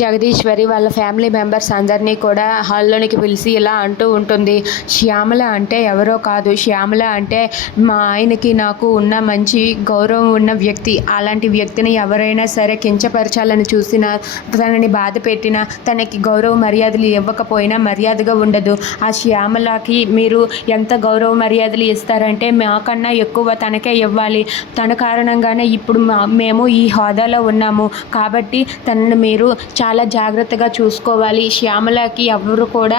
జగదీశ్వరి వాళ్ళ family members అందరినీ కూడా హాల్లోనికి పిలిచి ఇలా అంటూ ఉంటుంది. శ్యామల అంటే ఎవరో కాదు, శ్యామల అంటే మా ఆయనకి నాకు ఉన్న మంచి గౌరవం ఉన్న వ్యక్తి. అలాంటి వ్యక్తిని ఎవరైనా సరే కించపరచాలని చూసినా, తనని బాధ పెట్టినా, తనకి గౌరవ మర్యాదలు ఇవ్వకపోయినా మర్యాదగా ఉండదు. ఆ శ్యామలకి మీరు ఎంత గౌరవ మర్యాదలు ఇస్తారంటే మాకన్నా ఎక్కువ తనకే ఇవ్వాలి. తన కారణంగానే ఇప్పుడు మేము ఈ హోదాలో ఉన్నాము. కాబట్టి తనని మీరు చాలా జాగ్రత్తగా చూసుకోవాలి. శ్యామలకి ఎవరు కూడా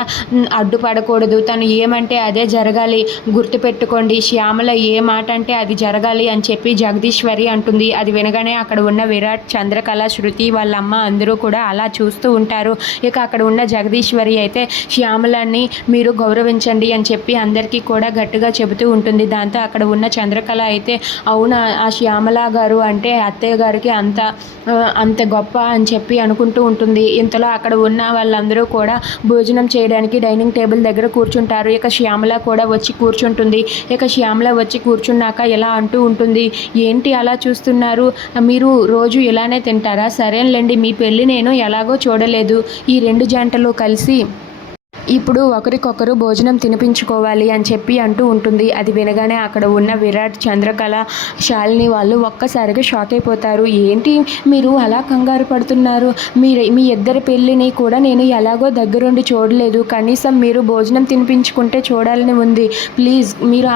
అడ్డుపడకూడదు. తను ఏమంటే అదే జరగాలి. గుర్తుపెట్టుకోండి, శ్యామల ఏ మాట అంటే అది జరగాలి అని చెప్పి జగదీశ్వరి అంటుంది. అది వినగానే అక్కడ ఉన్న విరాట్, చంద్రకళ, శృతి వాళ్ళ అమ్మ అందరూ కూడా అలా చూస్తూ ఉంటారు. ఇక అక్కడ ఉన్న జగదీశ్వరి అయితే శ్యామలని మీరు గౌరవించండి అని చెప్పి అందరికీ కూడా గట్టిగా చెబుతూ ఉంటుంది. దాంతో అక్కడ ఉన్న చంద్రకళ అయితే అవునా, ఆ శ్యామల గారు అంటే అత్తయ్య గారికి అంత గొప్ప అని చెప్పి అనుకుంటూ ఉంటుంది. ఇంతలో అక్కడ ఉన్న వాళ్ళందరూ కూడా భోజనం చేయడానికి డైనింగ్ టేబుల్ దగ్గర కూర్చుంటారు. ఇక శ్యామల కూడా వచ్చి కూర్చుంటుంది. ఇక శ్యామల వచ్చి కూర్చున్నాక ఇలా అంటూ ఉంటుంది, ఏంటి అలా చూస్తున్నారు, మీరు రోజు ఇలానే తింటారా? సరేలేండి, మీ పెళ్ళి నేను ఎలాగో చూడలేదు. ఈ రెండు జంటలు కలిసి ఇప్పుడు ఒకరికొకరు భోజనం తినిపించుకోవాలి అని చెప్పి అంటూ ఉంటుంది. అది వినగానే అక్కడ ఉన్న విరాట్, చంద్రకళ, శాలిని వాళ్ళు ఒక్కసారిగా షాక్ అయిపోతారు. ఏంటి మీరు అలా కంగారు పడుతున్నారు? మీ ఇద్దరి పెళ్ళిని కూడా నేను ఎలాగో దగ్గరుండి చూడలేదు. కనీసం మీరు భోజనం తినిపించుకుంటే చూడాలని ఉంది. ప్లీజ్ మీరు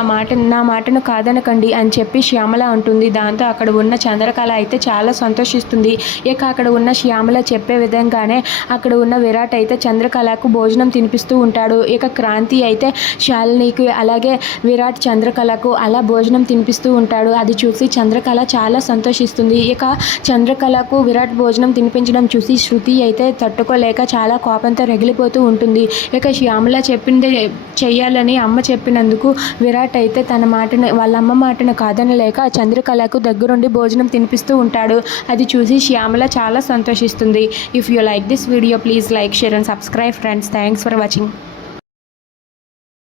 నా మాటను కాదనకండి అని చెప్పి శ్యామల అంటుంది. దాంతో అక్కడ ఉన్న చంద్రకళ అయితే చాలా సంతోషిస్తుంది. ఇక అక్కడ ఉన్న శ్యామల చెప్పే విధంగానే అక్కడ ఉన్న విరాట్ అయితే చంద్రకళకు భోజనం తినిపిస్తూ ఉంటాడు. ఇక క్రాంతి అయితే శాలినికి అలాగే విరాట్, చంద్రకళకు అలా భోజనం తినిపిస్తూ ఉంటాడు. అది చూసి చంద్రకళ చాలా సంతోషిస్తుంది. ఇక చంద్రకళకు విరాట్ భోజనం తినిపించడం చూసి శృతి అయితే తట్టుకోలేక చాలా కోపంతో రగిలిపోతూ ఉంటుంది. ఇక శ్యామల చెప్పింది చెయ్యాలని అమ్మ చెప్పినందుకు విరాట్ అయితే తన మాటను, వాళ్ళ అమ్మ మాటను కాదనలేక చంద్రకళకు దగ్గరుండి భోజనం తినిపిస్తూ ఉంటాడు. అది చూసి శ్యామల చాలా సంతోషిస్తుంది. If you like this video, please like, share and subscribe friends. Thanks for watching.